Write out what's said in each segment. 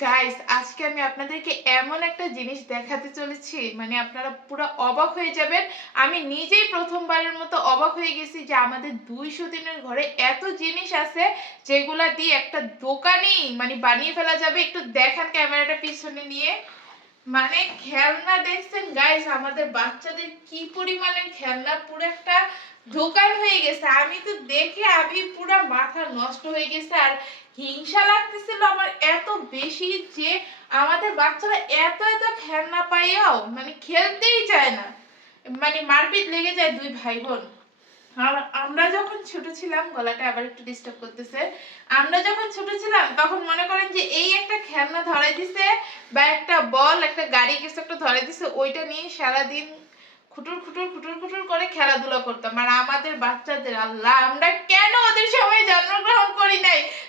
Guys আজকে আমি আপনাদেরকে এমন একটা জিনিস দেখাতে চলেছি মানে আপনারা পুরো অবাক হয়ে যাবেন। আমি নিজেই প্রথমবারের মতো অবাক হয়ে গেছি যে আমাদের দুইশো দিনের ঘরে এত জিনিস আছে যেগুলা দিয়ে একটা দোকানই মানে বানিয়ে ফেলা যাবে। একটু দেখান ক্যামেরাটা পিছনে নিয়ে। মানে খেলনা দেখছেন গাইস আমাদের বাচ্চাদের কি পরিমাণের খেলনা? পুরো একটা দোকান হয়ে গেছে। আমি তো দেখে আমি পুরো মাথা নষ্ট হয়ে গেছে। আর হিংসা লাগতেছিল আমার এত বেশি যে আমাদের বাচ্চারা এত এত খেলনা পাইয়াও মানে খেলতেই চায় না। মানে মারপিট লেগে যায় দুই ভাই বোন আমরা যখন ছোট ছিলাম, গলাটা আবার একটু ডিস্টার্ব করতেছে। আমরা যখন ছোট ছিলাম, তখন মনে করেন যে এই একটা খেলনা ধরাই দিছে বা একটা বল, একটা গাড়ি কিছু একটা ধরাই দিছে, ওইটা নিয়ে সারাদিন খুটুর খুটুর খুটুর খুটুর করে খেলাধুলা করতাম। আর আমাদের বাচ্চাদের আল্লাহ, আমরা কেন ওদের সময় জন্মগ্রহণ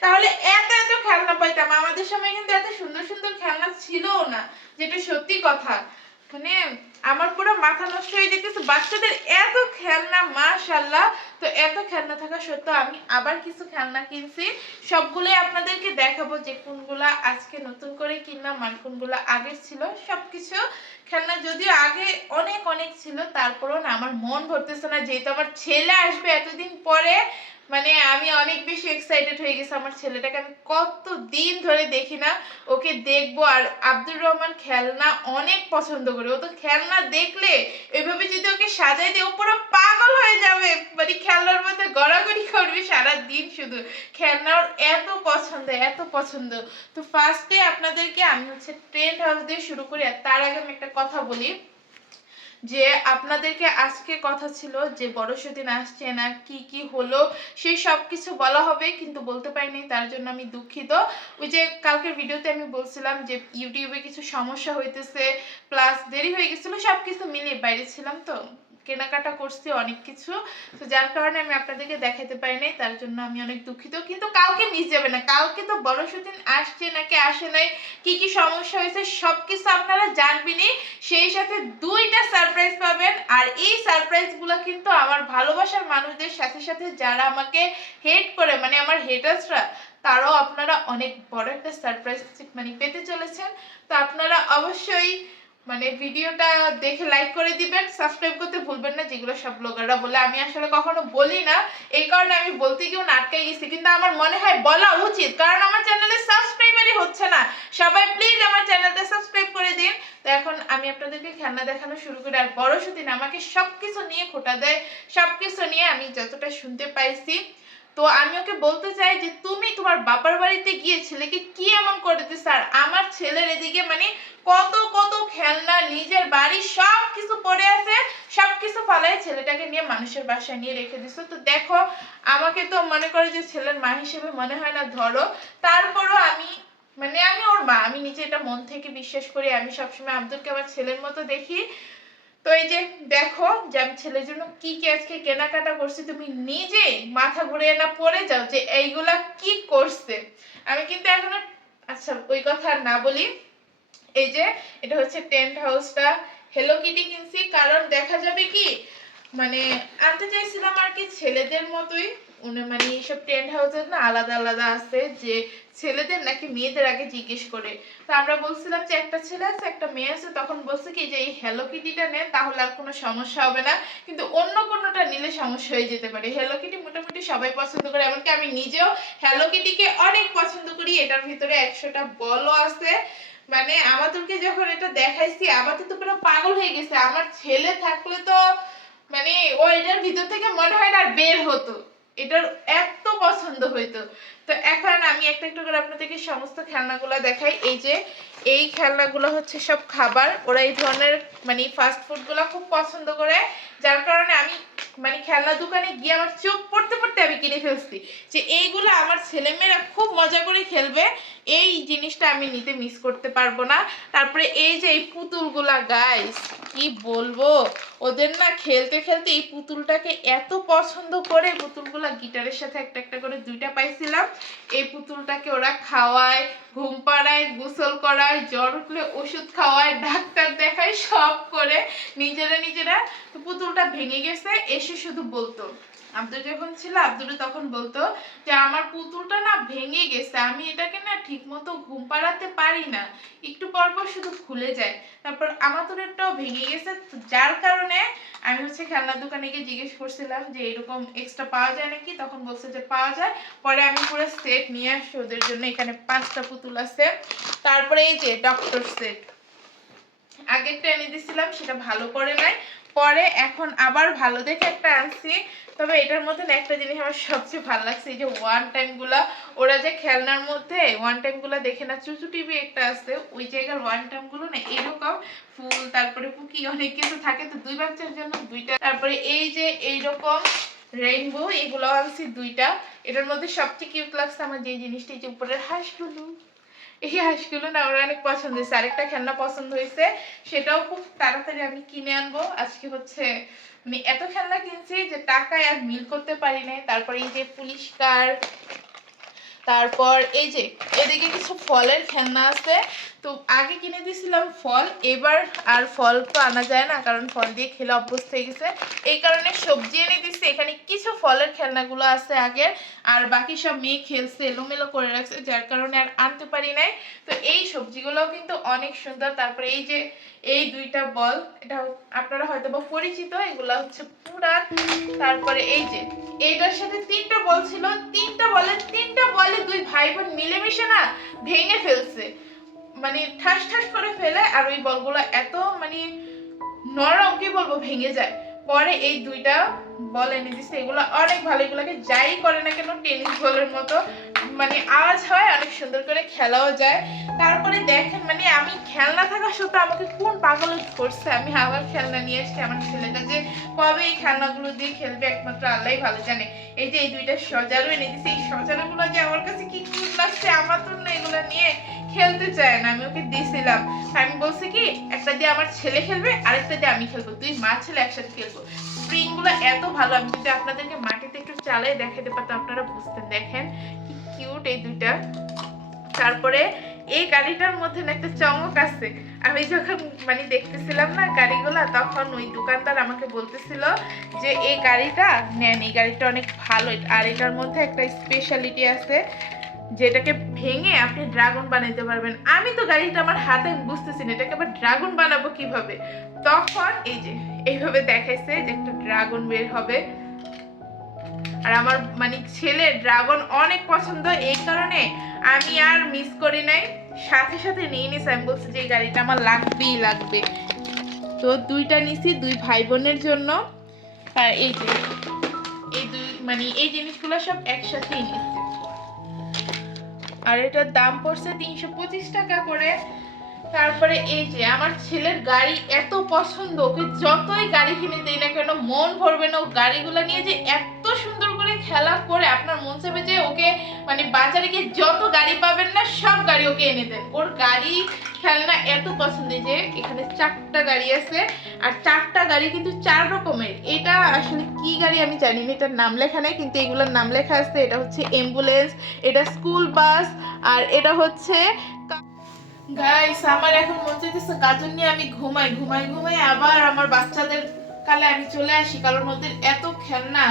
তাহলে এত এত খেলনা পাইতাম। আমাদের সময় কিন্তু এত সুন্দর সুন্দর খেলনা ছিলও না, যেটা সত্যি কথা। মানে আমার পুরো মাথা নষ্ট হয়ে যেতেছে। বাচ্চাদের এত খেলনা মাশাল্লাহ তো এত খেলনা থাকা সত্ত্বেও আমি আবার কিছু খেলনা কিনছি। সবগুলোই আপনাদেরকে দেখাবো যে কোনগুলা আজকে নতুন করে কিনলাম আর কোনগুলা আগের ছিল। সবকিছু খেলনা যদিও আগে অনেক অনেক ছিল, তারপরও না আমার মন ভরতেছে না, যেহেতু আমার ছেলে আসবে এতদিন পরে। মানে আমি অনেক বেশি এক্সাইটেড হয়ে গেছি আমার ছেলেটাকে। আমি কত দিন ধরে দেখি না, ওকে দেখব আর আব্দুর রহমান খেলনা অনেক পছন্দ করে। ও তো খেলনা দেখলে এভাবে যদি ওকে সাজাই দিয়ে, ও পুরো পাগল হয়ে যাবে। মানে খেলনার মধ্যে গড়াগড়ি করবে সারা দিন শুধু। খেলনা ওর এত পছন্দ এত পছন্দ। তো ফার্স্টে আপনাদেরকে আমি হচ্ছে ট্রেন্ড হাউস দিয়ে শুরু করি, আর তার আগে আমি একটা কথা বলি। যে আপনাদেরকে আজকে কথা ছিল যে বড় সেদিন আসছে না, কি কি হলো সেই সব কিছু বলা হবে, কিন্তু বলতে পারিনি, তার জন্য আমি দুঃখিত। ওই যে কালকের ভিডিওতে আমি বলছিলাম যে ইউটিউবে কিছু সমস্যা হইতেছে প্লাস দেরি হয়ে গেছিল সব কিছু মিলিয়ে বাইরে ছিলাম তো। কেনাকাটা করছি অনেক কিছু। তো যার কারণে আমি আপনাদেরকে দেখাতে পারি নাই, তার জন্য আমি অনেক দুঃখিত। কিন্তু কালকে মিস যাবে না। কালকে তো বড় সেদিন আসছে নাকি আসে নাই, কি কি সমস্যা হয়েছে সব কিছু আপনারা জানবেনই। সেই সাথে দুইটা সারপ্রাইজ পাবেন। আর এই সারপ্রাইজগুলো কিন্তু আমার ভালোবাসার মানুষদের সাথে সাথে যারা আমাকে হেট করে মানে আমার হেটার্সরা তারাও আপনারা অনেক বড় একটা সারপ্রাইজ মানে পেতে চলেছেন। তো আপনারা অবশ্যই মানে ভিডিওটা দেখে লাইক করে দিবেন সাবস্ক্রাইব করতে ভুলবেন না, যেগুলো সব ব্লগাররা বলে। আমি আসলে কখনো বলি না, এই কারণে আমি বলতে গিয়েও আটকে গেছি। কিন্তু আমার মনে হয় বলা উচিত, কারণ আমার চ্যানেলে সাবস্ক্রাইবারই হচ্ছে না। সবাই প্লিজ আমার চ্যানেলটা সাবস্ক্রাইব করে দিন। তো এখন আমি আপনাদেরকে খেলনা দেখানো শুরু করি, আর বড় সুদিন আমাকে সব কিছু নিয়ে খোটা দেয়। সব কিছু নিয়ে আমি যতটা শুনতে পাইছি তো আমি ওকে বলতে চাই যে তুমি তোমার বাবার বাড়িতে গিয়ে ছেলেকে কি এমন করে দিস আর আমার ছেলের এদিকে মানে কত কত খেলনা, নিজের বাড়ি সব কিছু পড়ে আছে সব কিছু ফালাই ছেলেটাকে নিয়ে মানুষের বাসায় নিয়ে রেখে দিছো। তো দেখো, আমাকে তো মনে করে যে ছেলের মা হিসেবে মনে হয় না, ধরো। তারপরও আমি মানে আমি ওর মা, আমি নিজে এটা মন থেকে বিশ্বাস করি, আমি সবসময় আব্দুলকে আমার ছেলের মতো দেখি। তো এই যে দেখো যে আমি ছেলের জন্য কি কি আজকে কেনাকাটা করছি, তুমি নিজে মাথা ঘুরে না পড়ে যাও যে এইগুলা কি করছে। আমি কিন্তু এখনও আচ্ছা ওই কথা না বলি, এই যে এটা হচ্ছে টেন্ট হাউসটা হেলো কিটি কিনছি, কারণ দেখা যাবে কি মানে আনতে চাইছিলাম আর কি ছেলেদের মতোই। মানে এইসব টেন্ট হাউসের না আলাদা আলাদা আছে যে ছেলেদের নাকি মেয়েদের আগে জিজ্ঞেস করে। তো আমরা বলছিলাম যে একটা ছেলে আছে, একটা মেয়ে আছে, তখন বলছে কি যে এই হ্যালো কিটিটা নেন, তাহলে আর কোনো সমস্যা হবে না। কিন্তু অন্য কোনোটা নিলে সমস্যা হয়ে যেতে পারে। হ্যালো কিটি মোটামুটি সবাই পছন্দ করে, এমনকি আমি নিজেও হ্যালো কিটিকে অনেক পছন্দ করি। এটার ভিতরে একশোটা বলও আছে। মানে আমাদেরকে যখন এটা দেখাইছি, আমাদের তো পুরো পাগল হয়ে গেছে। আমার ছেলে থাকলে তো মানে ও এটার ভিতর থেকে মনে হয় না আর বের হতো। এটার এত পছন্দ হইতো। তো এখন আমি একটা একটা করে আপনাদেরকে সমস্ত খেলনাগুলো দেখাই। এই যে, এই খেলনাগুলো হচ্ছে সব খাবার। ওরা এই ধরনের মানে ফাস্ট ফুডগুলো খুব পছন্দ করে। যার কারণে আমি মানে খেলনা দোকানে গিয়ে আমার চোখ পড়তে পড়তে আমি কিনে ফেলছি যে এইগুলো আমার ছেলেমেয়েরা খুব মজা করে খেলবে, এই জিনিসটা আমি নিতে মিস করতে পারব না। তারপরে এই যে এই পুতুলগুলা গাইস কি বলব? ওদের না খেলতে খেলতে এই পুতুলটাকে এত পছন্দ করে, পুতুলগুলা গিটারের সাথে একটা একটা করে দুইটা পাইছিলাম। এই পুতুলটাকে ওরা খাওয়ায় ঘুম পাড়ায় গোসল করায়, জ্বর উঠলে ওষুধ খাওয়ায়, ডাক্তার দেখায়, সব করে নিজেরা নিজেরা পুতুলটা ভেঙে গেছে, এসে শুধু বলতো আব্দুল যখন ছিল, আব্দুল তখন বলতো যে, আমার পুতুলটা না ভেঙে গেছে, আমি এটাকে না ঠিক মতো ঘুম পাড়াতে পারি না। একটু পর পর শুধু খুলে যায়। তারপর আমার আমাতুরেরটাও ভেঙে গেছে যার কারণে আমি হচ্ছে খেলনার দোকানে গিয়ে জিজ্ঞেস করছিলাম যে, এরকম এক্সট্রা পাওয়া যায় নাকি? তখন বলছে যে, পাওয়া যায়। পরে আমি পুরো সেট নিয়ে আসি ওদের জন্য, এখানে পাঁচটা পুতুল আছে। তারপরে এই যে ডক্টর সেট আগেরটা এনে দিছিলাম, সেটা ভালো করে নাই। পরে এখন আবার ভালো দেখে একটা আনছি। তবে এটার মধ্যে একটা জিনিস আমার সবচেয়ে ভালো লাগছে, এই যে ওয়ান টাইমগুলা, ওরা যে খেলনার মধ্যে ওয়ান টাইমগুলা দেখে না, চুচু টিভি একটা আছে, ওই জায়গার ওয়ান টাইমগুলো না এরকম ফুল, তারপরে পুকি অনেক কিছু থাকে, তো দুই বাচ্চার জন্য দুইটা, তারপরে এই যে এইরকম রেইনবো এগুলো আনছি দুইটা। এটার মধ্যে সবচেয়ে কিউট লাগছে আমার যে জিনিসটা, এই যে উপরের হাঁসগুলো। এই হাঁসগুলো না ওরা অনেক পছন্দ হয়েছে। আরেকটা খেলনা পছন্দ হয়েছে, সেটাও খুব তাড়াতাড়ি আমি কিনে আনব। আজকে হচ্ছে আমি এত খেলনা কিনছি যে টাকায় আর মিল করতে পারি নাই। তারপরে এই যে পুলিশ কার তারপর এই যে, এদিকে কিছু ফলের খেলনা আছে। তো আগে কিনে দিয়েছিলাম ফল, এবার আর ফল তো আনা যায় না, কারণ ফল দিয়ে খেলে অভ্যস্ত হয়ে গেছে। এই কারণে সবজি এনে দিচ্ছি এখানে কিছু ফলের খেলনাগুলো আছে আগের, আর বাকি সব মেয়ে খেলছে, এলোমেলো করে রাখছে, যার কারণে আর আনতে পারি নাই। তো এই সবজিগুলোও কিন্তু অনেক সুন্দর। তারপরে এই যে, এই দুইটা বল, এটা আপনারা হয়তো বা পরিচিত, এগুলা হচ্ছে পুরান। তারপরে এই যে, এইটার সাথে তিনটা বল ছিল, তিনটা ভাই মিলেমিশে না ভেঙে ফেলছে। মানে ঠাস ঠাস করে ফেলে আর ওই বলগুলো এত মানে নরম, কি বলব, ভেঙে যায়। পরে এই দুইটা বল এনে দিচ্ছে এগুলো অনেক ভালো, এগুলোকে যাই করে না কেন, টেনিস বলের মতো। মানে আওয়াজ হয়, অনেক সুন্দর করে খেলাও যায়। তারপরে খেলনা থাকা সত্ত্বেও আমাকে কোন পাগল করছে আমি আবার খেলনা নিয়ে এসেছি আমার ছেলেটা যে কবে এই খেলনাগুলো দিয়ে খেলবে একমাত্র আল্লাহই ভালো জানে। এই যে এই দুইটা সজারু এনে দিচ্ছে এই সজারুগুলো যে আমার কাছে কি কিউট লাগছে, আমার তো না এগুলো নিয়ে খেলতে চায় না। আমি ওকে দিয়েছিলাম আমি বলছি কি, একটা দিয়ে আমার ছেলে খেলবে, আরেকটা দিয়ে আমি খেলব। দুই মা ছেলে একসাথে খেলব। স্প্রিংগুলো এত ভালো, আমি যদি আপনাদেরকে মাটিতে একটু চালাই দেখাতে পারতাম, আপনারা বুঝতেন। দেখেন কি কিউট এই দুইটা। তারপরে এই গাড়িটার মধ্যে একটা চমক আছে। আমি যখন মানে দেখতেছিলাম না গাড়িগুলা, তখন ওই দোকানদার আমাকে বলতেছিল যে, এই গাড়িটা, নেন, এই গাড়িটা অনেক ভালো। আর এটার মধ্যে একটা স্পেশালিটি আছে, যেটাকে ভেঙে আপনি ড্রাগন বানাইতে পারবেন। আমি তো গাড়িটা আমার হাতে বুঝতেছি না, এটাকে আবার ড্রাগন বানাবো কীভাবে? তখন এই যে, এইভাবে দেখাইছে যে একটা ড্রাগন বের হবে। আর আমার মানে ছেলে ড্রাগন অনেক পছন্দ, এই কারণে আমি আর মিস করি নাই। সাথে সাথে নিয়ে নিছি, আমি বলছি যে এই গাড়িটা আমার লাগবেই লাগবে। তো দুইটা নিছি, দুই ভাই বোনের জন্য। আর এই যে, এই দুই মানে এই জিনিসগুলো সব একসাথেই নিছি। আর এটার দাম পড়ছে তিনশো পঁচিশ টাকা করে। তারপরে এই যে, আমার ছেলের গাড়ি এত পছন্দ, ওকে যতই গাড়ি কিনে দেই না কেন, মন ভরবে না, ও গাড়িগুলো নিয়ে যে এত সুন্দর খেলা করে আপনার মন চাইবে যে ওকে মানে বাজারে গিয়ে যত গাড়ি পাবেন না, সব গাড়ি ওকে এনে দেন। ওর গাড়ি খেলনা এত পছন্দের যে এখানে চারটা গাড়ি আছে, আর চারটা গাড়ি কিন্তু চার রকমের। এটা আসলে কি গাড়ি আমি জানি না, এটার নাম লেখা নেই, কিন্তু এগুলোর নাম লেখা আছে। এটা হচ্ছে অ্যাম্বুলেন্স এটা স্কুল বাস আর এটা হচ্ছে গাইস আমার এখন মন চাইতেছে গাজর নিয়ে আমি ঘুমাই ঘুমাই ঘুমাই আবার আমার বাচ্চাদের কালে আমি চলে আসি, কারণ ওদের এত খেলনা।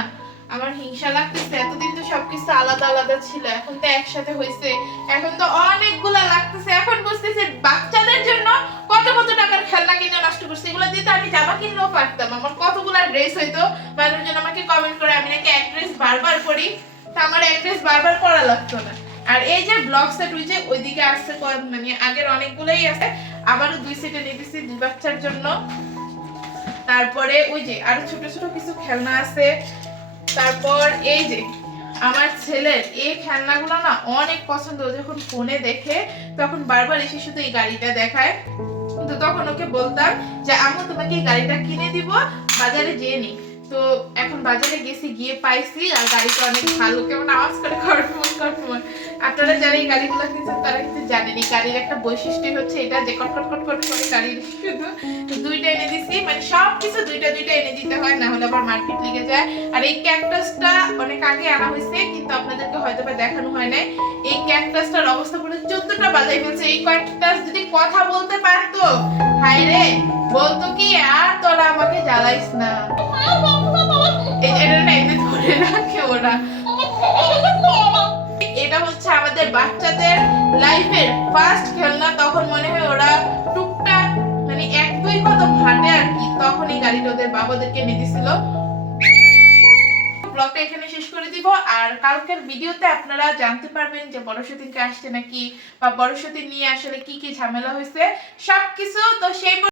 আমার হিংসা লাগতেছে, এতদিন তো সবকিছু আলাদা আলাদা ছিল, এখন তো একসাথে হয়েছে এখন তো অনেকগুলা লাগতেছে, এখন বুঝতেছে বাচ্চাদের জন্য কত কত টাকার খেলনা কিনে নষ্ট করছে, এগুলো দিয়ে তো আমি জামা কিনলেও পারতাম, আমার কতগুলা ড্রেস হইতো মানুষজন আমাকে কমেন্ট করে, আমি নাকি এক ড্রেস বারবার পরি তা আমার এক ড্রেস বারবার পরা লাগতো না। আর এই যে ব্লক সেট যে ওইদিকে আসছে মানে আগের অনেকগুলোই আছে আবারও দুই সেটে নিয়ে দিছি দুই বাচ্চার জন্য। তারপরে ওই যে আরও ছোট ছোট কিছু খেলনা আছে তারপর এই যে আমার ছেলের এই খেলনাগুলো না অনেক পছন্দ। যখন ফোনে দেখে তখন বারবার এসে শুধু এই গাড়িটা দেখায়। কিন্তু তখন ওকে বলতাম যে আমি তোমাকে এই গাড়িটা কিনে দিব, বাজারে যেয়ে নি তো এখন বাজারে গেছি, গিয়ে পাইছি, আর গাড়িটা অনেক ভালো। কেমন আওয়াজ করে কটমট কটমট আপনারা যারা এই গাড়িগুলো কিনছেন তারা কিন্তু জানেন। এই গাড়ির একটা বৈশিষ্ট্য হচ্ছে এটা যে কটকট কটকট করে গাড়ির শুধু দুইটা এনে দিছি। মানে সব কিছু দুইটা দুইটা এনে দিতে হয়, না হলে আবার মার্কেট লেগে যায়। আর এই ক্যাকটাসটা অনেক আগে আনা হয়েছে, কিন্তু আপনাদেরকে হয়তো বা দেখানো হয় নাই। এই ক্যাকটাসটার অবস্থা পুরো চোদ্দটা বাজাই ফেলছে। এই ক্যাকটাস যদি কথা বলতে পারতো, হায় রে! বলতো কি, আর তোরা আমাকে জ্বালাইস না। এটা এমনি ধরে রাখে ওরা এটা হচ্ছে আমাদের বাচ্চাদের লাইফের ফার্স্ট খেলনা। তখন মনে হয় ওরা টুকটাক মানে এক দুই আর কি গাড়িটা ওদের বাবাদেরকে দিছিল ব্লগটা এখানে শেষ করে দিব। আর কালকের ভিডিওতে আপনারা জানতে পারবেন যে বড় সতীনকে আসছে নাকি, বা বড় সতীন নিয়ে আসলে কি কি ঝামেলা হয়েছে। সবকিছু তো সেই